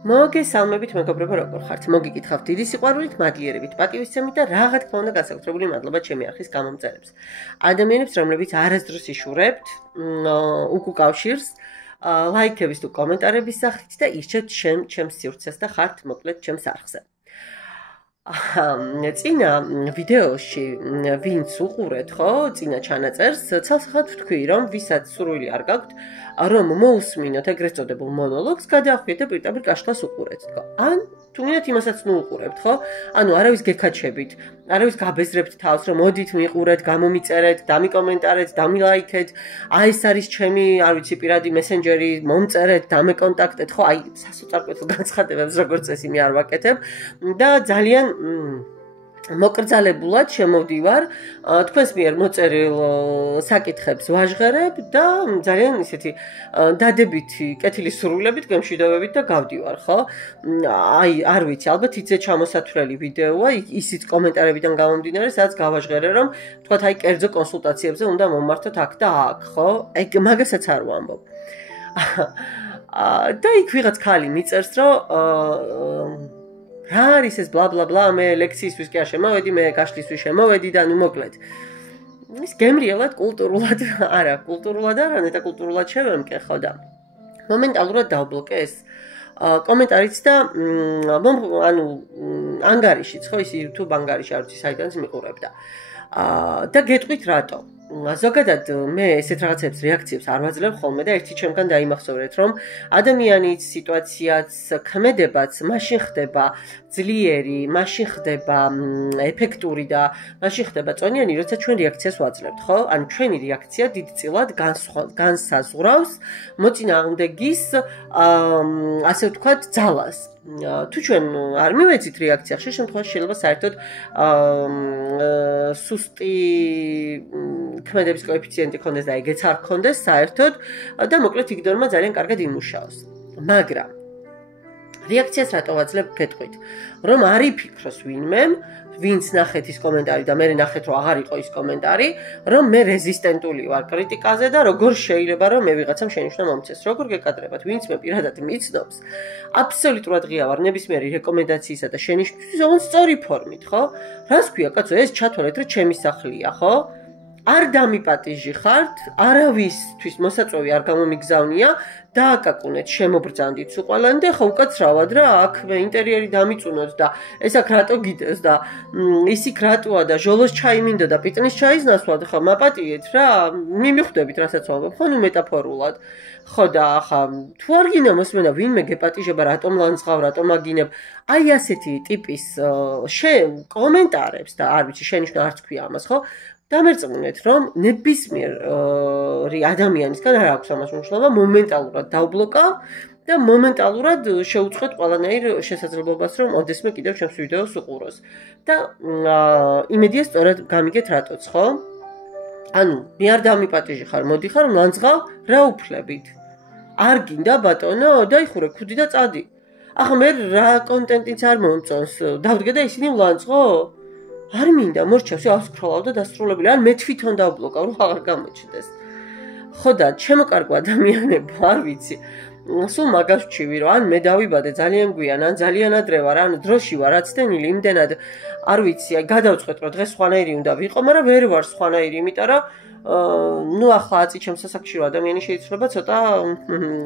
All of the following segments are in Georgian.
მოგესალმებით მეგობრებო, როგორ ხართ? მოგიკითხავთ დიდი სიყვარულით, მაგიერებით, პატივისცემით და რა თქმა უნდა განსაკუთრებული მადლობა ჩემი არხის გამომწერებს. ადამიანებს, რომლებიც არასდროს იშურებთ უკუკავშირს, ლაიქების თუ კომენტარების სახით და ირჩევთ ჩემს სივრცეს და ხართ მოკლედ ჩემს არხზე. წინა ვიდეოში ვინც უყურეთ, ხო, წინა ჩანაწერს, ცალსახად ვთქვი, რომ ვისაც სურვილი არ გაქვთ, რომ მოусმინოთ ეგრეთ წოდებულ მონოლოგს, გადაახვიეთ და პირდაპირ კაშხლას უყურეთ, თქო. ან თუნდაც იმასაც უყურებთ, ხო? ანუ არავის გეკაჩებით, არავის გაბეზრებთ თავს, რომ მოდით მიყურეთ, გამომიწერეთ, დამიკომენტარეთ, დამილაიქეთ. აი ეს არის ჩემი, არ ვიცი, პირადი მესენჯერი, მომწერეთ, დამეკონტაქტეთ, ხო? აი სასოწარკვეთილ განცხადებებს როგორც წესი მე არ ვაკეთებ და ძალიან მოკრძალებულად შემოვდივარ თქვენს მიერ მოწერილ საკითხებს ვაჟღერებ და ძალიან ისეთი დადებითი კეთილი სურვილებით გემშვიდობებით და გავდივარ, ხო? აი, არ ვიცი, ალბათ იძე ჩამოსათვლელი ვიდეოა, ისიც კომენტარებიდან გამომდინარე, სადაც გავაჟღერე, რომ თქვათ აი კერძო კონსულტაციებზე უნდა მომმართოთ აქ და აქ, ხო? ეგ მაგასაც არ ვამბობ. და იქ ვიღაც ხალი მიწერს, რომ რა არის ეს ბლა ბლა ბლა, მე ლექციისთვის კი არ შემოვედი, მე გაშლისთვის შემოვედი და ნუ მოკლედ. ის გემრიელად კულტურულად არა, კულტურულად არა, მეტაკულტურულად შევემკე ხო და მომენტალურად დავბლოკე ეს კომენტარიც და ანუ ანგარიშიც ხო, ის YouTube ანგარიში არ ვიცი საიდანაც მიყურებდა. და გეტყვით რატო? ზოგადად მე ესეთ რაღაცებს რეაქციებს არ ვაძლევ ხოლმე და ერთი ჩემგან დაიმახსოვრეთ, რომ ადამიანის სიტუაციაც, ქმედებაც მაშინ ხდება ძლიერი, მაშინ ხდება ეფექტური და მაშინ ხდება წონიანი, როცა ჩვენ რეაქციას ვაძლევთ, ხო? ანუ ჩვენი რეაქცია დიდწილად განსაზღვრავს მოწინააღმდეგის ასე ვთქვათ ძალას. თუ ჩვენ არ მივეცით რეაქცია, ხშირ შემთხვევაში შეიძლება საერთოდ სუსტი ქმედების კოეფიციენტი ქონდეს და ეგეც არ ქონდეს საერთოდ და მოკლედ იგდორმა ძალიან კარგად იმუშაოს. მაგრამ რეაქციას რატო ვაძლევ გეტყვით, რომ არ იფიქროს ვინმე, ვინც ნახეთ ის კომენტარი და მე ნახეთ რომ აღარ იყო ის კომენტარი, რომ მე რეზისტენტული ვარ კრიტიკაზე და როგორ შეიძლება რომ მე ვიღაცამ შენიშვნა მომცეს. როგორ გეკადრებათ, ვინც მე პირადად მიცნობს, აბსოლუტურად ღია ვარ ნებისმიერი რეკომენდაციისა და შენიშვნისთვის, ოღონდ სწორი ფორმით, ხო? რას ქვია, კაცო, ეს ჩათვალეთ, რომ ჩემი სახლია, ხო? არ დამიპატიჟი ხართ, არავისთვის მოსაწვევი არ გამომიგზავნია, დააკაკუნეთ, შემობრძანდით სულ ყველანი და ხო უკაცრავად რა, აქ ინტერიერი დამიწუნოთ და ეს აქ რატო გიდეს და ისიქ რატოა და ჟოლოს ჩაი მინდო და პიტნის ჩაის ნასვლა და ხო მაპატიეთ რა, მიმიხვდებით რასაც ვამბობ, ხო ნუ მეტაფორულად. ხო და ახლა თუ არ გინდა მოსმენა ვინმე გეპატიჟება, რატომ ლანძღავ, რატომ აგინებ, აი ასეთი ტიპის კომენტარებს და არ ვიცი, შენიშვნა არც ქვია ამას, ხო? დამერწმუნეთ, რომ ნებისმიერი ადამიანისგან არ აქვს ამას მნიშვნელობა, მომენტალურად დავბლოკავ და მომენტალურად შევუწყვეტ ყველანაირ შესაძლებლობას, რომ ოდესმე კიდევ ჩემს ვიდეოს უყუროს. და იმედია სწორად გამიგეთ რატოც, ხო? ანუ მე არ დამიპატიჟი ხარ, მოდიხარ, ლანძღავ, რა უფლებით? არ გინდა ბატონო, დაიხურე ქუდი და წადი. ახლა მე რა კონტენტიც არ მომწონს, დავდგე და ისინი ვლანძღო? არ მინდა, მორჩევს, ავსკროლავ და დასრულებული, ან მე თვითონ დავბლოკავ, რომ აღარ გამოჩნდეს. ხო და ჩემო კარგო ადამიანებო, არ ვიცი. სულ მაგას ვჩივი, რომ ან მე დავიბადე ძალიან გვიან, ან ძალიან ადრე ვარ, ან დროში ვარ, აცდენილი, იმდენად არ ვიცი, აი გადავწყვეტ, რომ დღეს სხვანაირი უნდა ვიყო, მაგრამ ვერ ვარ სხვანაირი, იმიტომ რომ ნუ ახლა აწი ჩემს სასაკავშირო ადამიანი შეიძლება ცოტა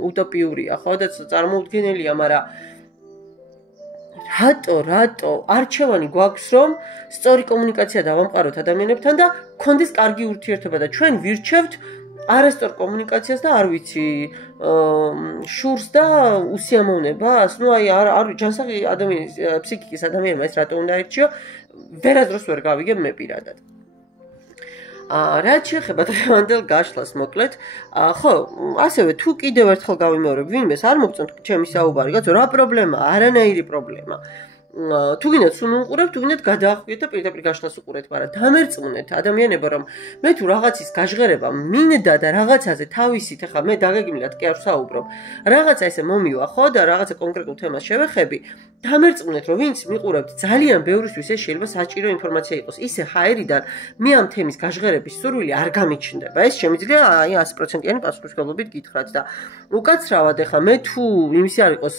უტოპიურია, ხო და წარმოუდგენელია, მაგრამ რატო არჩევანი გვაქვს რომ სწორი კომუნიკაცია დავამყაროთ ადამიანებთან და გქონდეს კარგი ურთიერთობა და ჩვენ ვირჩევთ არასწორ კომუნიკაციას და არ ვიცი შურს და უსიამოვნებას. ნუ აი არ ჯანსაღი ადამიანის ფსიქიკის ადამიანმა ეს რატო უნდა აირჩიო, ვერასდროს ვერ გავიგებ მე პირადად. რაც შეეხება დღევანდელ გაშლას მოკლედ, ხო, ასევე თუ კიდევ ერთხელ გავიმეორებ, ვინმეს არ მოგწონთ ჩემი საუბარი, კაცო, რა პრობლემაა? არანაირი პრობლემა. თუ გინდათ სულ უყურებთ, თუ გინდათ გადაახვიეთ და პირდაპირ გაშლას უყურეთ, მაგრამ დამერწმუნეთ ადამიანებო, რომ მე თუ რაღაცის გაჟღერება მინდა და რაღაცაზე თავისით, ახლა მე დაგეგმილად კი არ ვსაუბრობ, რაღაცა ესე მომივა, ხო და რაღაცა კონკრეტულ თემას შევეხები, დამერწმუნეთ, რომ ვინც მიყურებთ, ძალიან ბევრისთვის ეს შეიძლება საჭირო ინფორმაცია იყოს. ისე ჰაერიდან მე ამ თემის გაჟღერების სურვილი არ გამიჩნდება. ეს შემიძლია აი 100%-იანი პასუხისმგებლობით გითხრათ და უკაცრავად ახლა მე თუ იმისი არ იყოს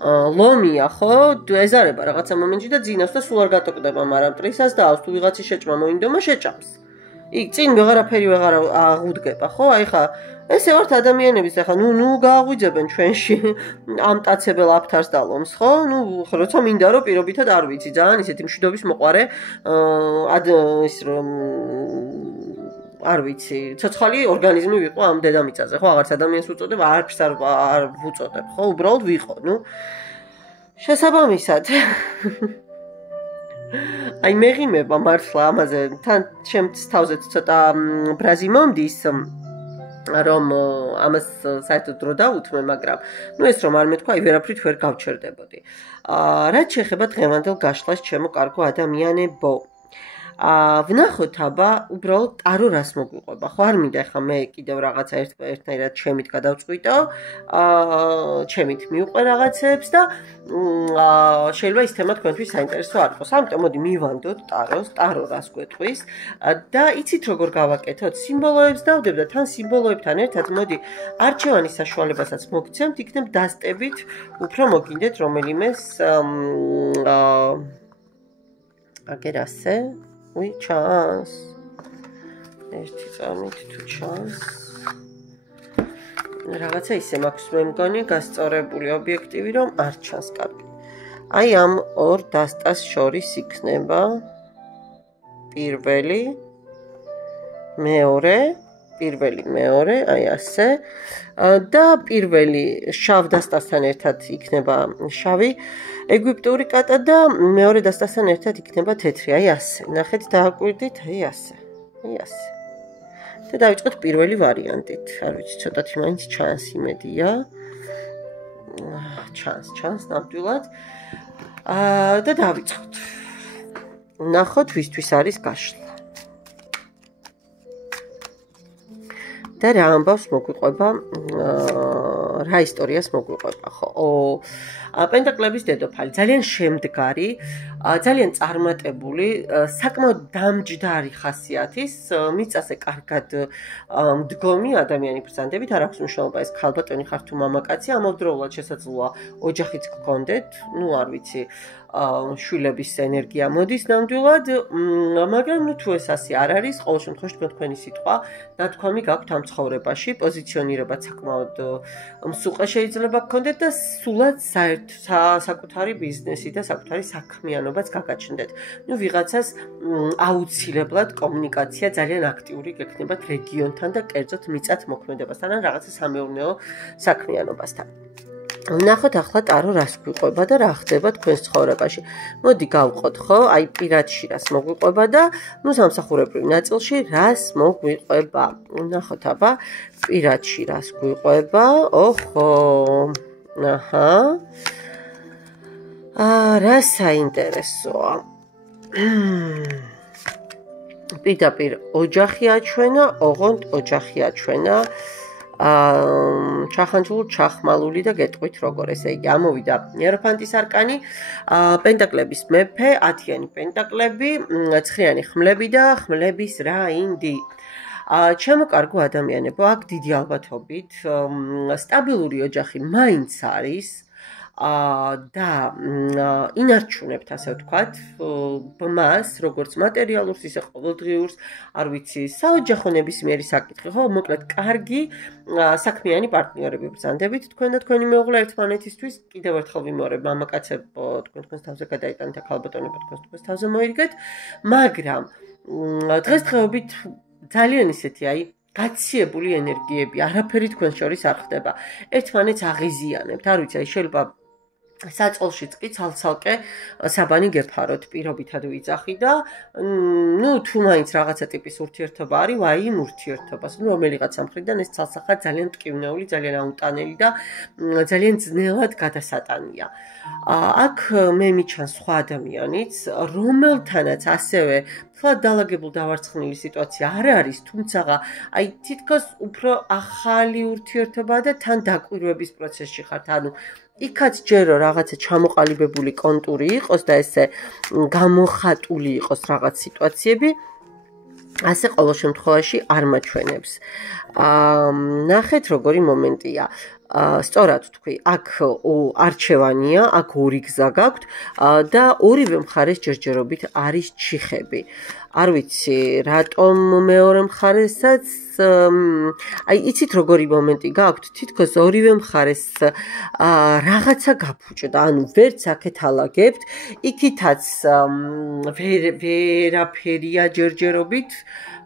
ლომია, ხო? ეზარება რაღაცა მომენტში და ძინავს და სულ არ გატოკდება, მაგრამ მტრისას დაავს თუ ვიღაცის შეჭმა მოინდომა, შეჭამს. იქ წინ ვეღარაფერი ვეღარ აღუდგება, ხო? აი ხა ესე ვართ ადამიანების, ახლა ნუ გააღვიძებენ ჩვენში ამ ტაცებელ აფთარს და ლომს, ხო? როცა მინდა რომ პირობითად არ ვიცი, ძალიან ისეთი მშვიდობის მოყარე ის რომ არ ვიცი, ცოცხალი ორგანიზმი ვიყო ამ დედამიწაზე, ხო? აღარც ადამიანს უწოდებ, არაფერს არ ვუწოდებ, ხო? უბრალოდ ვიყო, შესაბამისად. აი მეღიმება მართლა ამაზე, თან ჩემს თავზე ცოტა ბრაზი მომდის, რომ ამას საერთოდ დრო დავუთმე, მაგრამ ეს რომ არ მეთქვა, აი ვერაფრით ვერ გავჩერდებოდი. რაც შეეხება დღევანდელ გაშლას, ჩემო კარგო ადამიანებო. ვნახოთ აბა, უბრალოდ ტარო რას მოგვიყვება, ხო არ მინდა ახლა მე კიდევ რაღაცა ერთნაირად ჩემით გადავწყვიტო, ჩემით მივყვე რაღაცებს და შეიძლება ის თემა თქვენთვის საინტერესო არ იყოს. ამიტომ მოდი მივანდოთ ტაროს, ტარო რას გვეტყვის და იცით როგორ გავაკეთოთ? სიმბოლოებს დავდებ და თან სიმბოლოებთან ერთად მოდი არჩევანის საშუალებასაც მოგცემთ, იქნებ დასტებით, უფრო მოგინდეთ რომელიმეს აგერ ასე ჩანს. ერთი წამით თუ ჩანს. რაღაცა ისე მაქვს მე მგონი გასწორებული ობიექტივი რომ არ ჩანს კარგი. აი ამ ორ დასტას შორის იქნება პირველი, მეორე, აი ასე და პირველი შავ დასტასთან ერთად იქნება შავი ეგვიპტური კატა და მეორე დასტასთან ერთად იქნება თეთრი, აი ასე. ნახეთ დააკვირდით, აი ასე. და დავიწყოთ პირველი ვარიანტით. არ ვიცი, ცოტათი მაინც ჩანს იმედია. ჩანს ნამდვილად. და დავიწყოთ. ნახოთ ვისთვის არის გაშლა. და რა ამბავს მოგვიყვება, რა ისტორიას მოგვიყვება, ხო? პენტაკლების დედოფალი, ძალიან შემდგარი, ძალიან წარმატებული, საკმაოდ დამჯდარი ხასიათის, მიწაზე კარგად მდგომი ადამიანი ბრძანდებით, არ აქვს მნიშვნელობა ეს ქალბატონი ხარ თუ მამაკაცი, ამავდროულად შესაძლოა ოჯახიც გქონდეთ, არ ვიცი, შვილების ენერგია მოდის ნამდვილად, მაგრამ თუ ეს ასე არ არის, ყოველ შემთხვევაში თქვენი სიტყვა ნათქვამი გაქვთ ამ ცხოვრებაში, პოზიციონირება საკმაოდ მსუყე შეიძლება გქონდეთ და სულად საკუთარი ბიზნესი და საკუთარი საქმიანობაც გაგაჩნდეთ. ვიღაცას აუცილებლად კომუნიკაცია ძალიან აქტიური გექნებათ რეგიონთან და კერძოდ მიწათ მოქმედებასთან ან რაღაცა სამეურნეო საქმიანობასთან. ვნახოთ ახლა ტარო რას გვიყვება და რა ხდება თქვენს ცხოვრებაში. მოდი გავყოთ, ხო? აი პირადში რას მოგვიყვება და სამსახურებრივ ნაწილში რას მოგვიყვება. ვნახოთ აბა პირადში რას გვიყვება. ოხო. აჰა. რა საინტერესოა. პირდაპირ ოჯახი აჩვენა, ოღონდ ოჯახი აჩვენა. ჩახანჯული, ჩახმალული და გეტყვით როგორ, ესე იგი ამოვიდა იეროფანტის არკანი, პენტაკლების მეფე, 10-იანი პენტაკლები, ცხრიანი ხმლები და ხმლების რაინდი. ჩემო კარგო ადამიანებო, აქ დიდი ალბათობით სტაბილური ოჯახი მაინც არის და ინარჩუნებთ, ასე ვთქვათ, მას, როგორც მატერიალურს, ისე ყოველდღიურს, არ ვიცი, საოჯახო ნებისმიერი საკითხი, ხო, მოკლედ, კარგი საქმიანი პარტნიორები ბრძანდებით თქვენ და თქვენი მეუღლე ერთმანეთისთვის. კიდევ ერთხელ ვიმეორებ, მამაკაცებო, თქვენს თავზე გადაიტანეთ და ქალბატონებო, თქვენს თავზე მოიგეთ, მაგრამ დღესდღეობით ძალიან ისეთი, აი, გაციებული ენერგიები, არაფერი თქვენ შორის არ ხდება. ერთმანეთს აღიზიანებთ, არ ვიცი, აი, შეიძლება საწყალშიც კი ცალ-ცალკე საბანი გეფაროთ, პირობითად ვიძახი და თუ მაინც რაღაცა ტიპის ურთიერთობა არის, ვაი იმ ურთიერთობას, რომელიღაცა მხრიდან ეს ცალსახად ძალიან მტკივნეული, ძალიან აუტანელი და ძალიან ძნელად გადასატანია. აქ მე მიჩანს სხვა ადამიანიც, რომელთანაც ასევე თქვა დალაგებულ დავარცხნილი სიტუაცია არ არის, თუმცა აი თითქოს უფრო ახალი ურთიერთობა და თან დაკვირვების პროცესში ხართ, ანუ იქაც ჯერო რაღაცა ჩამოყალიბებული კონტური იყოს და ესე გამოხატული იყოს რაღაც სიტუაციები, ასე ყოველ შემთხვევაში არ მაჩვენებს. ნახეთ როგორი მომენტია. სწორად თქვი, აქ არჩევანია, აქ ორი გზა გაქვთ და ორივე მხარეს ჯერჯერობით არის ჩიხები. არ ვიცი, რატომ მეორე მხარესაც აი იცით როგორი მომენტი გაქვთ, თითქოს ორივე მხარეს რაღაცა გაფუჭდა, ანუ ვერც აქეთ ალაგებთ, იქითაც ვერაფერია ჯერჯერობით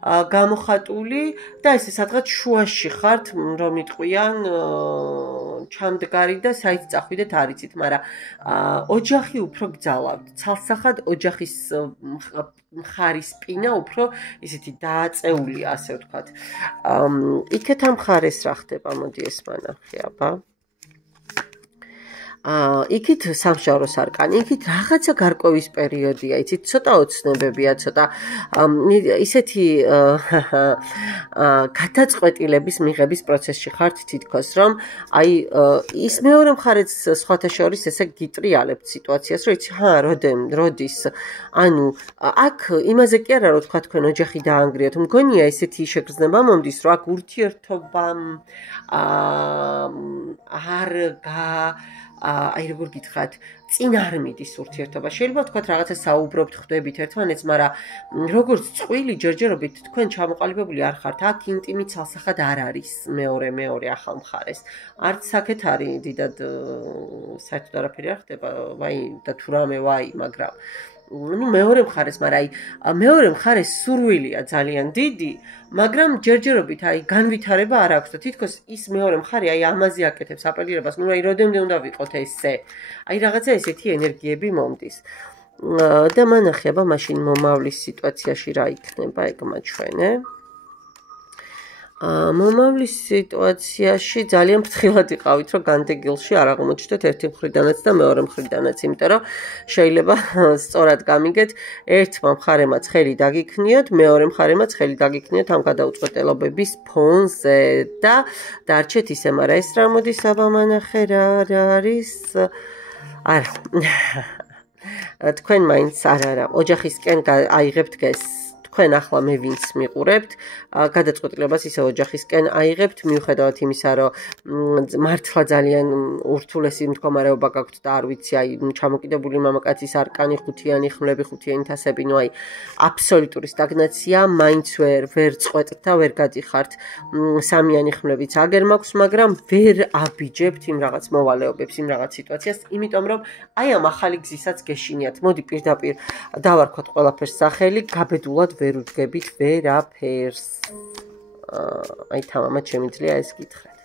გამოხატული და ესე სადღაც შუაში ხართ, რომ იტყვიან ჩამდგარი და საით წახვიდეთ არ იცით, მაგრამ ოჯახი უფრო გძალავთ. ცალსახად ოჯახის მხარის სპინა უფრო ისეთი დააწეულია, ასე ვთქვათ. იქეთ ამ მხარეს რა ხდება, მოდი ეს მანახე, აბა. იქით სამშაბლოს არკანი, იქით რაღაცა გარკვევის პერიოდია, იცით, ცოტა ოცნებებია, ცოტა ისეთი გადაწყვეტილების მიღების პროცესში ხართ თითქოს, რომ აი ის მეორე მხარეც სხვათა შორის ესე გიტრიალებთ სიტუაციას, რომ იცი, როდის, ანუ აქ იმაზე კი არა, რომ თქვა თქვენ ოჯახი დაანგრიოთ, მგონია ესეთი შეგრძნება მომდის, რომ აქ ურთიერთობა აი როგორ გითხრათ, წინ არ მიდის ურთიერთობა. შეიძლება თქვათ რაღაცა საუბრობთ, ხვდებით ერთმანეთს, მაგრამ როგორც წყვილი ჯერჯერობით თქვენ ჩამოყალიბებული არ ხართ. აქ ინტიმი ცალსახად არ არის მეორე ახალ მხარეს. არც აქეთ არის დიდად საერთოდ არაფერი არ ხდება, ვაი და თუ რამე ვაი, მაგრამ მეორე მხარეს, მაგრამ აი მეორე მხარეს სურვილია ძალიან დიდი, მაგრამ ჯერჯერობით აი განვითარება არ აქვს და თითქოს ის მეორე მხარე აი ამაზე აკეთებს აპელირებას, ნუ აი როდემდე უნდა ვიყოთ ესე. აი რაღაცა ესეთი ენერგიები მომდის. და მანახე, აბა მაშინ მომავლის სიტუაციაში რა იქნება, ეგ მაჩვენე. მომავლის სიტუაციაში ძალიან ფრთხილად იყავით, რომ განდეგილში არ აღმოჩნდეთ ერთი მხრიდანაც და მეორე მხრიდანაც, იმიტომ რომ შეიძლება სწორად გამიგეთ, ერთმა მხარემაც ხელი დაგიქნიოთ, მეორე მხარემაც ხელი დაგიქნიოთ ამ გადაუწყვეტელობების ფონზე და დარჩეთ ისე, მაგრამ ეს რა მოდის, აბა მანახე რა არის? არა. თქვენ მაინც არა, ოჯახისკენ აიღებთ გეს. თქვენ ახლა მე ვინც მიყურებთ, გადაწყვეტილებას ისე ოჯახისკენ აიღებთ, მიუხედავად იმისა, რომ მართლა ძალიან ურთულესი მდგომარეობა გაქვთ და არ ვიცი, აი ჩამოკიდებული მამაკაცის არკანი, ხუთიანი ხმლები, ხუთიანი თასები, ნუ აი აბსოლუტური სტაგნაცია, მაინც ვერ წყვეტთ და ვერ გადიხართ. სამიანი ხმლებიც აგერ მაქვს, მაგრამ ვერ აბიჯებთ იმ რაღაც მოვალეობებს, იმ რაღაც სიტუაციას, იმიტომ რომ აი ამ ახალი გზისაც გეშინიათ. მოდი პირდაპირ დავარქვათ ყველაფერს სახელი, გაბედულად ვერ უძგებით ვერაფერს. აი თამამად შემიძლია ეს გითხრათ.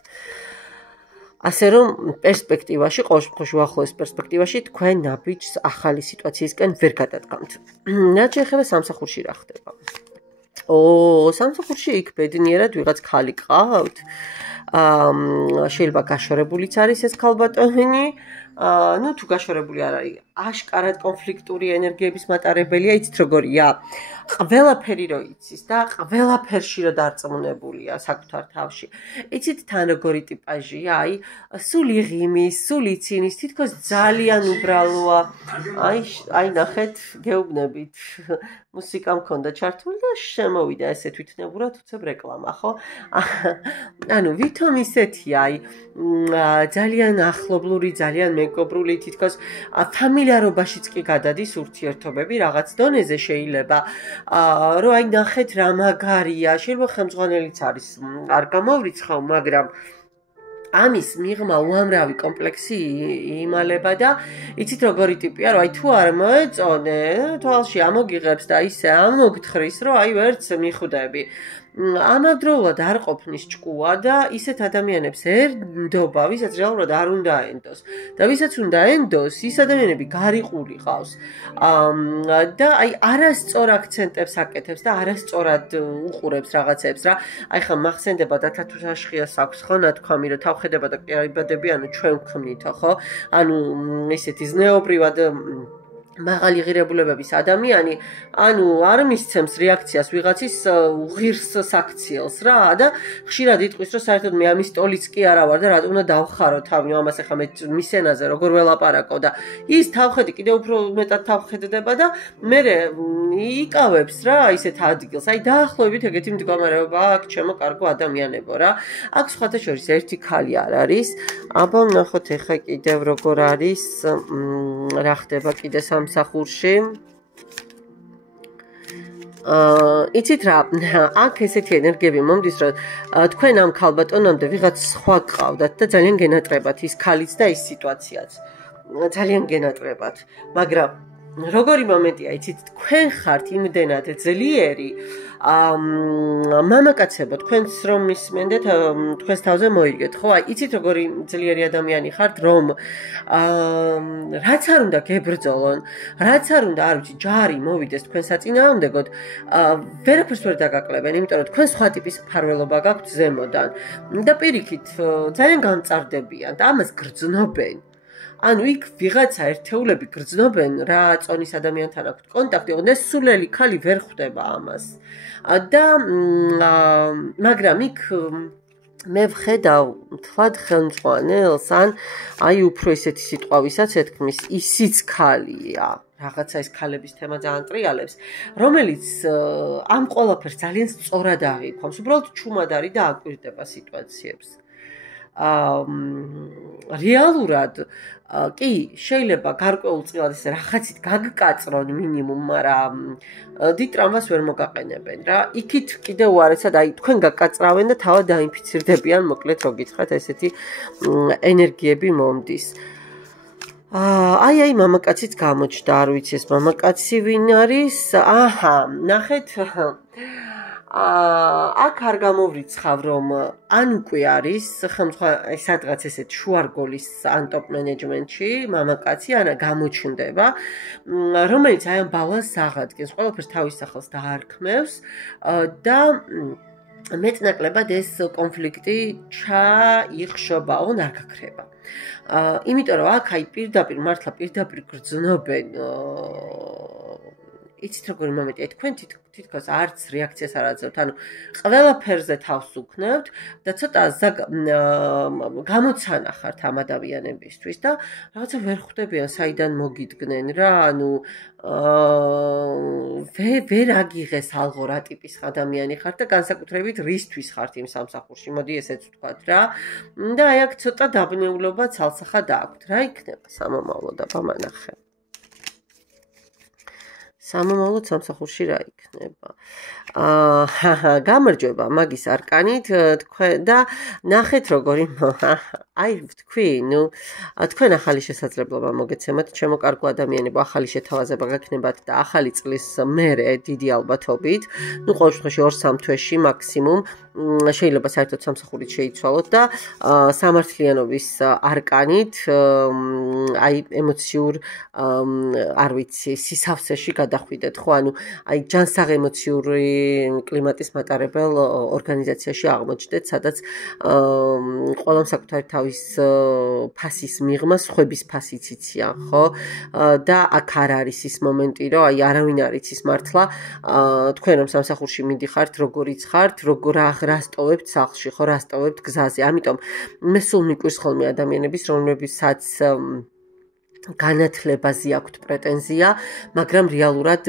ასე რომ პერსპექტივაში, ყოველ შემთხვევაში უახლოეს პერსპექტივაში თქვენ ნაბიჯს ახალი სიტუაციისკენ ვერ გადადგამთ. რაც შეეხება სამსახურში რა ხდება? სამსახურში იქ ბედნიერად ვიღაც ქალი ყავთ. შეიძლება გაშორებულიც არის ეს ქალბატონი. ნუ თუ გაშორებული არ არის, აშკარად კონფლიქტური ენერგიების მატარებელია, იცით როგორია? ყველაფერი რო იცის და ყველაფერში რო დარწმუნებულია საკუთარ თავში. იცით თან როგორი ტიპაჟია, აი, სულ იღიმის, სულ იცინის, თითქოს ძალიან უბრალოა. აი ნახეთ, გეუბნებით. მუსიკა მქონდა ჩართული და შემოვიდა ესე თვითნებურად უცებ რეკლამა, ხო? ანუ ვითომ ისეთია, აი, ძალიან ახლობლური, ძალიან მეგობრული, თითქოს ფამილიარობაშიც კი გადადის ურთიერთობები რაღაც დონეზე შეიძლება. რომ აი ნახეთ რა მაგარია, შეიძლება ხელმძღვანელიც არის, არ გამოვრიცხავ, მაგრამ ამის მიღმა უამრავი კომპლექსი იმალება და იცით როგორი ტიპია, რომ აი თუ არ მოეწონე, თვალში ამოგიღებს და ისე ამოგთხრის, რომ აი ვერც მიხვდები. ამავდროულად არ ყოფნის ჭკუა და ისეთ ადამიანებს ენდობა, ვისაც რეალურად არ უნდა ენდოს. და ვისაც უნდა ენდოს, ის ადამიანები გარიყული ყავს. და აი არასწორ აქცენტებს აკეთებს და არასწორად უყურებს რაღაცებს რა. აი ხა მახსენდება დათათუშაშხიას აქვს ხო ნათქვამი, რომ თავხედება და კი აიბადებიანო ჩვენ ვქმნითო, ხო? ანუ ისეთი ზნეობრივად მაღალი ღირებულებების ადამიანი, ანუ არ მისცემს რეაქციას ვიღაცის ღირს საქციელს რა და ხშირად იტყვის, რომ საერთოდ მე ამის ტოლიც კი არა ვარ და რატომ უნდა დავხარო თავი ამას ახლა მე მისენაზე როგორ ველაპარაკო და ის თავხედი კიდევ უფრო მეტად თავხედდება და მე იკავებს რა ისეთ ადგილს. აი დაახლოებით ეგეთი მდგომარეობა აქვს ჩემო კარგო ადამიანებო რა. აქ სხვათა შორის ერთი ქალი არ არის. აბა ვნახოთ ეხა კიდევ როგორ არის რა ხდება კიდე სამსახურში. იცით რა, აქ ესეთი ენერგიები მომდის, რომ თქვენ ამ ქალბატონამდე ვიღაც სხვა გყავდათ და ძალიან გენატრებათ ის ქალიც და ის სიტუაციაც. ძალიან გენატრებათ, მაგრამ როგორი მომენტია, იცით, თქვენ ხართ იმდენად ძლიერი, მამაკაცებო, თქვენს რომ მისმენდეთ, თქვენს თავზე მოიგეთ, ხო? აი, იცით როგორი ძლიერი ადამიანი ხართ, რომ რაც არ უნდა გებრძოლონ, რაც არ უნდა, არ ვიცი, ჯარი მოვიდეს თქვენ საწინააღმდეგოდ, ვერაფერს ვერ დაგაკლებენ, იმიტომ რომ თქვენ სხვა ტიპის მფარველობა გაქვთ ზემოდან და პირიქით ძალიან გამწარდებიან და ამას გრძნობენ. ანუ იქ ვიღაცა ერთეულები გრძნობენ რა წონის ადამიანთან აქვთ კონტაქტი, ნესულელი ქალი ვერ ხვდება ამას. და მაგრამ იქ მე ვხედავ თქვათ ხელმძღვანელს, ან აი უფრო ისეთი სიტყვა ვისაც ეთქმის, ისიც ქალია. რაღაცა ეს ქალების თემა ძალიან ტრიალებს, რომელიც ამ ყველაფერს ძალიან სწორად აღიქვამს, უბრალოდ ჩუმად არის და აკვირდება სიტუაციებს. რეალურად კი შეიძლება გარკვეულწილად ეს რაღაცით გაგკაწრონ მინიმუმ, მაგრამ დიდ ტრამვას ვერ მოგაყენებენ რა. იქით კიდევ უარესად აი თქვენ გაკაწრავენ და თავად დაინფიცირდებიან, მოკლედ რო გითხრათ, ესეთი ენერგიები მომდის. აი მამაკაციც გამოჩნდა, არ ვიცი ეს მამაკაცი ვინ არის. აჰა, ნახეთ აქ არ გამოვრიცხავ, რომ ან უკვე არის სადღაც ესეთ შუარგოლის ან ტოპ მენეჯმენტში მამაკაცი, ან გამოჩნდება, რომელიც აი ამ ბალანსს აღადგენს, ყველაფერს თავის სახელს დაარქმევს და მეტნაკლებად ეს კონფლიქტი ჩაიხშობაო, არ გაქრება. იმიტომ რომ აქ აი პირდაპირ მართლა პირდაპირ გრძნობენ იცით როგორი მომენტია, თქვენ თითქოს არც რეაქციას არ აძლევთ, ანუ ყველაფერზე თავს უქნევთ და ცოტა გამოცანა ხართ ამ ადამიანებისთვის და რაღაცა ვერ ხვდებიან საიდან მოგიდგნენ რა, ანუ ვერ აგიღეს ალღო რა ტიპის ადამიანი ხართ და განსაკუთრებით რისთვის ხართ იმ სამსახურში, მოდი ესეც ვთქვათ რა. და აი აქ ცოტა დაბნეულობა ცალსახად აქვთ. რა იქნება სამომავლოდ აბამანახე. სამომავლოდ სამსახურში რა იქნება. გამარჯვება მაგის არკანით თქვენ და ნახეთ როგორი აი ვთქვი, ნუ თქვენ ახალი შესაძლებლობა მოგეცემათ, ჩემო კარგო ადამიანებო, ახალი შეთავაზება გაქნებათ და ახალი წლის მერე დიდი ალბათობით, ნუ ყოველ შემთხვევაში 2-3 თვეში მაქსიმუმ შეიძლება საერთოდ სამსახურით შეიცვალოთ და სამართლიანობის არკანით აი ემოციურ არ ვიცი სისავსეში გადახვიდეთ, ხო, ანუ აი ჯანსაღ-ემოციური კლიმატის მატარებელ ორგანიზაციაში აღმოჩნდეთ, სადაც ყველამ საკუთარი თავის ფასის მიღმა სხვების ფასიც იციან, ხო? და აქ არ არის ის მომენტი, რომ აი არავინ არ იცის მართლა თქვენ რომ სამსახურში მიდიხართ, როგორიც ხართ, რა სტოვებთ სახლში, ხო, რა სტოვებთ გზაზე. ამიტომ მე სულ მიკვირს ხოლმე ადამიანების, რომლებსაც განათლებაზე აქვთ პრეტენზია, მაგრამ რეალურად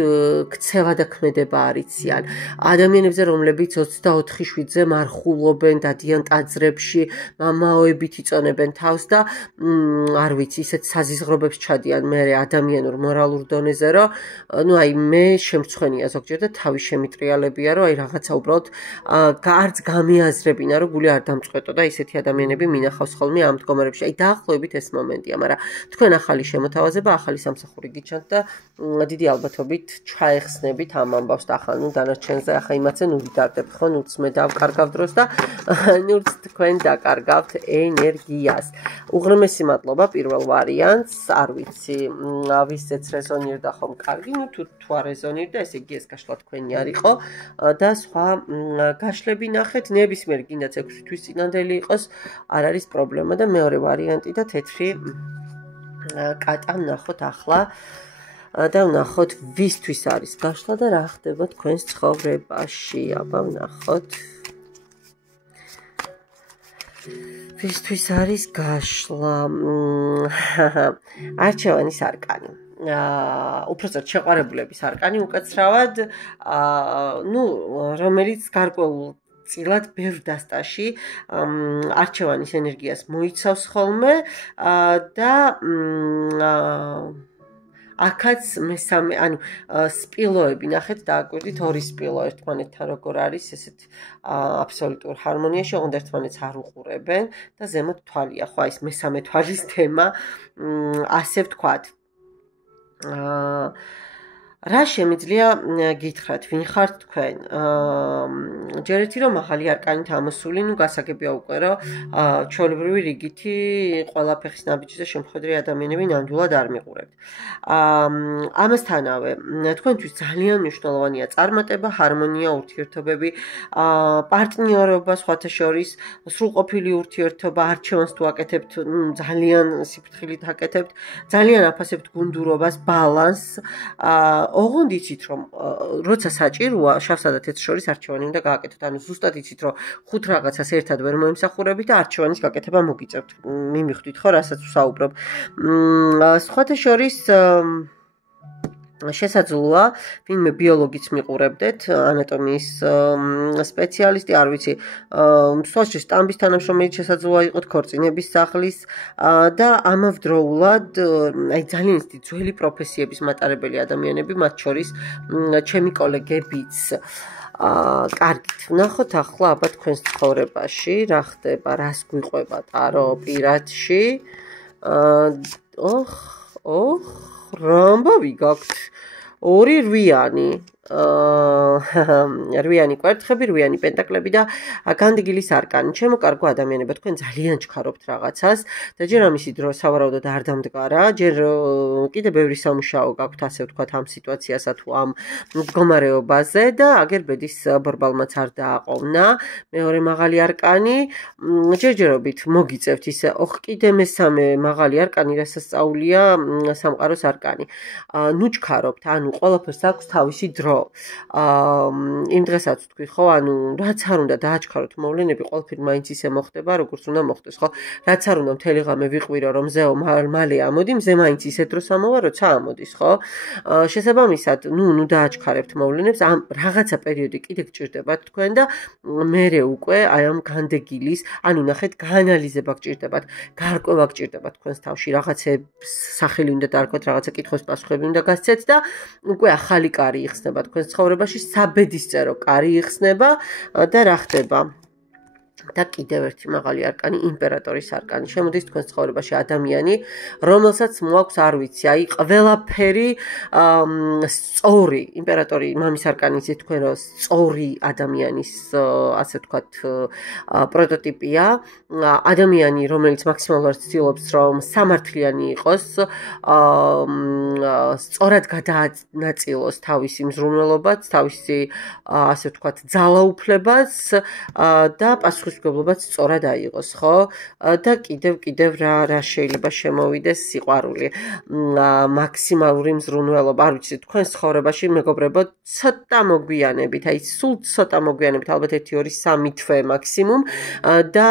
ქცევა და ქმედება არ იციან. ადამიანებზე, რომლებიც 24/7-ზე მარხულობენ, დადიან ტაძრებში, მამაოებით იწონებენ თავს და არ ვიცი, ისეთ საზიზღრობებს ჩადიან მერე ადამიანურ მორალურ დონეზე, რომ ნუ აი მე შემწხვენია ზოგჯერ და თავი შემიტრიალებია, რომ აი რაღაცა უბრალოდ არც გამეაზრებინა, რომ გული არ დამწყვეტო და ისეთი ადამიანები მინახავს ხოლმე ამ მდგომარეებში. აი დაახლოებით ეს მომენტია, მაგრამ თქვენ ახალი შემოთავაზება, ახალი სამსახური გიჩნდათ და დიდი ალბათობით ჩაეხსნებით ამ ამბავს და ახლა ნუ დანარჩენზე ახლა იმათზე ნუ ვიდარდებ, ხო, ნუც მე დავკარგავ დროს და ნუც თქვენ დაკარგავთ ენერგიას. უღრმესი მადლობა პირველ ვარიანტს, არ ვიცი, ვისეც რეზონირდა ხომ კარგი, ნუ თუ არ რეზონირდა, ესე იგი ეს გაშლა თქვენი არისო და სხვა გაშლები ნახეთ, ნებისმიერ გინდაც 6 თვის წინანდელი იყოს, არ არის პრობლემა და მეორე ვარიანტი და თეთრი კატა ნახოთ ახლა. და ვნახოთ ვისთვის არის გაშლა და რა ხდება თქვენს ცხოვრებაში. აბა ვნახოთ. ვისთვის არის გაშლა? არჩევანის არკანი. უпростоად შეყვარებულების არკანი უკაცრავად, რომელიც გარკვეულ წილად ბევრ დასტაში არჩევანის ენერგიას მოიცავს ხოლმე და აქაც მესამე, სპილოები ნახეთ, დააკვირდით ორი სპილო ერთმანეთთან როგორ არის, ესეთ აბსოლუტურ ჰარმონიაში, ოღონდ ერთმანეთს არ უყურებენ და ზემოთ თვალია, ხო, ის მესამე თვალის თემა, ასე ვთქვათ. რა შემიძლია გითხრათ, ვინ ხართ თქვენ? ჯერ ერთი რომ მაღალი არკანით ამოსული, გასაგებია უკვე რომ ჩვეულებრივი რიგითი ყველა ფეხის ნაბიჯზე შემხედრე ადამიანები ნამდვილად არ მიყურებთ. ამასთანავე, თქვენთვის ძალიან მნიშვნელოვანია წარმატება, ჰარმონია, ურთიერთობები, პარტნიორობა, სხვათა შორის, სრულყოფილი ურთიერთობა, არჩევანს თუ აკეთებთ, ძალიან სიფრთხილით აკეთებთ, ძალიან აფასებთ გუნდურობას, ბალანსს. ოღონდ იცით რომ როცა საჭიროა შავსა და თეთრს შორის არჩევანი უნდა გააკეთოთ. ზუსტად იცით რომ ხუთ რაღაცას ერთად ვერ მოემსახურებით და არჩევანის გაკეთება მოგიწევთ. მიმიხვდით ხო, რასაც ვსაუბრობ. სხვათა შორის შესაძლოა ვინმე ბიოლოგიც მიყურებდეთ, ანატომიის სპეციალისტი, არ ვიცი, სოჭის სტამბის თანამშრომელი შესაძლოა იყოთ, ქორწინების სახლის და ამავდროულად ძალიან ძველი პროფესიების მატარებელი ადამიანები, მათ შორის ჩემი კოლეგებიც. კარგით, ვნახოთ ახლა აბა თქვენს ცხოვრებაში, რა ხდება, რას გვიყვება ტარო პირადში. რამბავი გაქვთ. ორი რვიანი. რვიანი კვერთხები, რვიანი პენტაკლები და განდგილის არკანი. ჩემო კარგო ადამიანებო, თქვენ ძალიან ჩქარობთ რაღაცას და ჯერ ამისი დრო სავარაუდოდ არ დამდგარა, ჯერ კიდე ბევრი სამუშაო გაქვთ, ასე ვთქვათ, ამ სიტუაციასა თუ ამ მდგომარეობაზე და აგერ ბედის ბორბალმაც არ დააყოვნა. მეორე მაღალი არკანი, ჯერჯერობით მოგიწევთ ისე, კიდე მესამე მაღალი არკანი, რასაც სწავლია სამყაროს არკანი. ჩქარობთ, ყველაფერს აქვს თავისი დრო. იმ დღესაც ვთქვი, ხო, რაც არ უნდა დააჩქაროთ მოვლენები, ყველაფერი მაინც ისე მოხდება, როგორც უნდა მოხდეს, ხო? რაც არ უნდა მთელი ღამე ვიყვირო, რომ მზეო მალე ამოდი, მზე მაინც ისეთ დროს ამოვა, როცა ამოდის, ხო? შესაბამისად, დააჩქარებთ მოვლენებს, ამ რაღაცა პერიოდი კიდე გჭირდებათ თქვენ და მერე უკვე აი ამ განდეგილის, ნახეთ, გაანალიზება გჭირდებათ, გარკვევა გჭირდებათ თქვენს თავში, რაღაცებს სახელი უნდა დაარქვათ, რაღაცა კითხვის პასუხები უნდა გასცეთ და უკვე ახალი კარი იხსნება თქვენს ცხოვრებაში, საბედისწერო კარი იხსნება და რა ხდება? და კიდევ ერთი მაღალი არკანი, იმპერატორის არკანი. შემოდის თქვენს ცხოვრებაში ადამიანი, რომელსაც მოაქვს, არ ვიცი, ყველაფერი სწორი. იმპერატორი მამის არკანი იცით თქვენ რომ სწორი ადამიანის, ასე ვთქვათ, პროტოტიპია. ადამიანი, რომელიც მაქსიმალურად ცდილობს, რომ სამართლიანი იყოს, სწორად გადაანაწილოს თავისი მზრუნველობაც, თავისი, ასე ვთქვათ, ძალაუფლებას და პასუხისმგებლობაც სწორად აიღოს, ხო? და კიდევ რა შეიძლება შემოვიდეს სიყვარული, მაქსიმალური მზრუნველობა, არ ვიცი, თქვენს ცხოვრებაში მეგობრებო, ცოტა მოგვიანებით, სულ ცოტა მოგვიანებით, ალბათ 1-2-3 თვე მაქსიმუმ და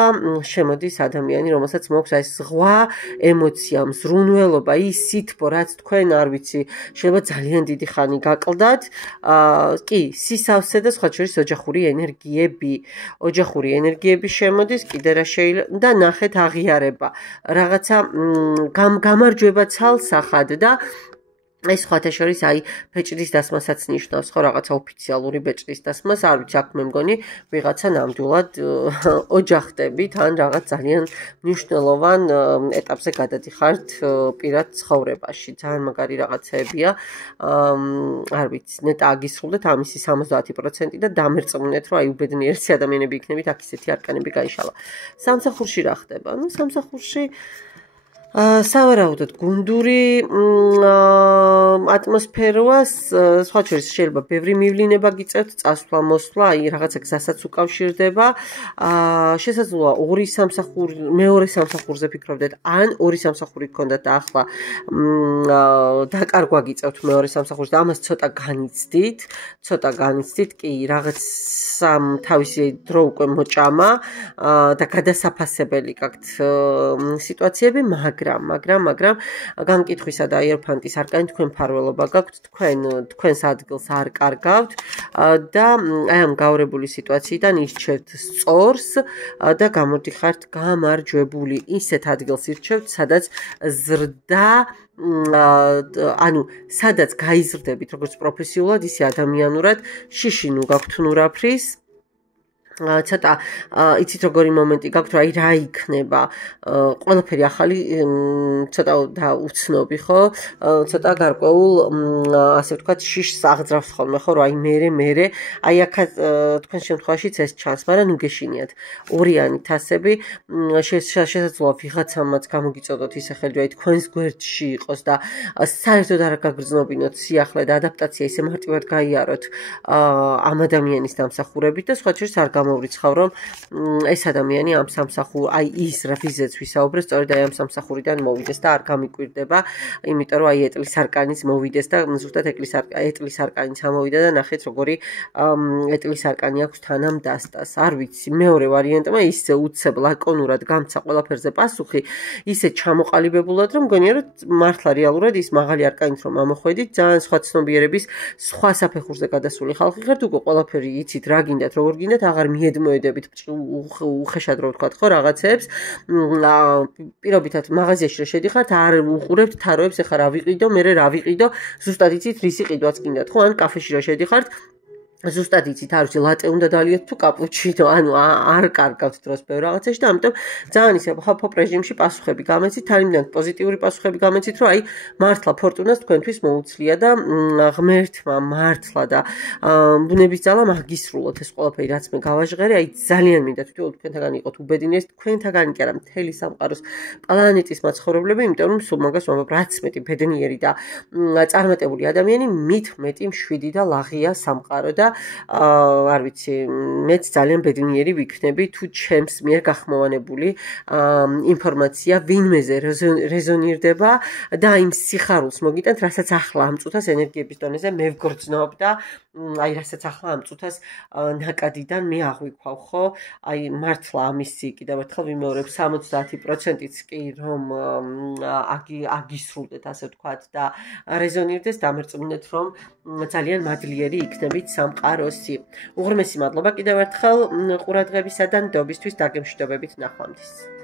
შემოდის ადამიანი, რომელსაც მოაქვს ზღვა ემოცია, მზრუნველობა, ის სითბო, რაც თქვენ არ ვიცი, შეიძლება ძალიან დიდი ხანი გაკლდათ, კი, სისავსე და სხვა შორის ოჯახური ენერგიები შემოდის, კიდე რა შეიძლება და ნახეთ აღიარება, რაღაცა გამარჯვება ცალსახად და ეს სხვათა შორის ბეჭდის დასმასაც ნიშნავს, ხო, რაღაცა ოფიციალური ბეჭდის დასმას, არ ვიცი, აქ მე მგონი ვიღაცა ნამდვილად ოჯახდებით, ან რაღაც ძალიან მნიშვნელოვან ეტაპზე გადადიხართ პირად ცხოვრებაში. ძალიან მაგარი რაღაცეებია. არ ვიცი, ნეტა აგისრულდეთ ამისი 70% და დამერწმუნეთ, რომ უბედნიერცი ადამიანები იქნებით, აქ ისეთი არკანები გაიშალა. სამსახურში რა ხდება? სამსახურში სავარაუდოდ გუნდური ატმოსფეროას სხვა შორის შეიძლება ბევრი მივლინება გიწევთ, წასვლა, მოსვლა, აი რაღაცა გზასაც უკავშირდება. შესაძლოა მეორე სამსახურზე ფიქრობდეთ, ან ორი სამსახური გქონდათ და ახლა დაკარგვა გიწევთ მეორე სამსახურს და ამას ცოტა განიცდით, კი რაღაც თავისი დრო უკვე მოჭამა და გადასაფასებელი გაქვთ სიტუაციები, მაგრამ განკითხვისა და იეროფანტის არკანი თქვენ მფარველობა გაქვთ, თქვენს ადგილს არ კარგავთ და აი ამ გაურებული სიტუაციიდან ისჩევთ სწორს და გამოდიხართ გამარჯვებული. ისეთ ადგილს ირჩევთ, სადაც ზრდა ანუ სადაც გაიზრდებით როგორც პროფესიულად, ისე ადამიანურად, შიში ნუ გაქვთ ნურაფრის. ცოტა იცით როგორი მომენტი გაქვთ, აი რა იქნება, ყველაფერი ახალი, ცოტა და უცნობი, ხო? ცოტა გარკვეულ, ასე ვთქვათ, შიშს აღძრავთ ხოლმე, ხო, რომ აი მერე, აი აქაც თქვენ შემთხვევაშიც ეს ჩანს, მაგრამ ნუ გეშინიათ. ორიანი თასები, შესაძლოა ვიღაცამაც გამოგიწოდოთ ისე ხელი, რომ აი თქვენს გვერდში იყოს და საერთოდ არ გაგრძნობინოთ სიახლე და ადაპტაცია ისე მარტივად გაიაროთ ამ ადამიანის დამსახურებით და სხვა შორის არ მოვრიცხავ, რომ ეს ადამიანი ამ აი ის ვიზეც ვისაუბრე, სწორედ აი ამ სამსახურიდან მოვიდეს და არ გამიკვირდება, იმიტომ რომ აი ეტლის არკანიც მოვიდეს და ზუსტად ეტლის არკანიც ამოვიდა და ნახეთ როგორი ეტლის არკანი აქვს თანამ დასტას. არ ვიცი, მეორე ვარიანტმა ისე უცებ ლაკონურად გამცა ყველაფერზე პასუხი, ისე ჩამოყალიბებულად, რომ მგონია რომ მართლა რეალურად ის მაღალი არკანით რომ ამოხვედით, ძალიან სხვა ცნობიერების სხვა საფეხურზე გადასული ხალხი ხართ, უკვე ყველაფერი იცით რა გინდათ, როგორ გინდათ, აღარ მიედმოედებით უხეშად რო ვთქვათ, ხო, რაღაცებს. პირობითად მაღაზიაში რო შედიხართ, არ უყურებთ თაროებს, ეხლა რა ვიყიდო, მერე რა ვიყიდო, ზუსტად იცით რისი ყიდვაც გინდათ, ხო, ან კაფეში რო შედიხართ, ზუსტად იცით, არ ვიცი, ლატე უნდა დალიოთ თუ კაპუჩინო, ანუ არ კარგავთ დროს ბევრ რაღაცაში და ამიტომ ძალიან ისე ჰოპ რეჟიმში პასუხები გამეცით, თანამდე პოზიტიური პასუხები გამეცით, რომ აი მართლა ფორტუნას თქვენთვის მოუცლია და ღმერთმა მართლა და ბუნების ძალა მაგისრულოთ ეს ყველაფერი, რაც მე გავაჟღერე, აი ძალიან მინდა თვითონ თქვენთაგან იყოთ უბედინეს, თქვენთაგანი კი არა, მთელი სამყაროს პლანეტის მაცხოვრებლები, იმიტომ რომ სულ მაგას ვამბობ, რაც მეტი ბედნიერი და წარმატებული ადამიანი, მით მეტი მშვიდი და ლაღია სამყარო და არ ვიცი, მეც ძალიან ბედნიერი ვიქნები თუ ჩემს მიერ გახმოვანებული ინფორმაცია ვინმეზე რეზონირდება და იმ სიხარულს მოგიტანთ, რასაც ახლა ამ წუთას ენერგიების დონეზე მე ვგრძნობ და აი რასაც ახლა ამ წუთას ნაკადიდან მე აღვიქვავ, ხო? აი მართლა ამისი კიდევ ერთხელ ვიმეორებ 70%-იც კი რომ აგისრულდეთ, ასე ვთქვათ და რეზონირდეს, დამერწმუნდეთ, რომ ძალიან მადლიერი იქნებით სამყაროსი. უღრმესი მადლობა კიდევ ერთხელ ყურადღებისა და ნდობისთვის, დაგემშვიდობებით ნახვამდის.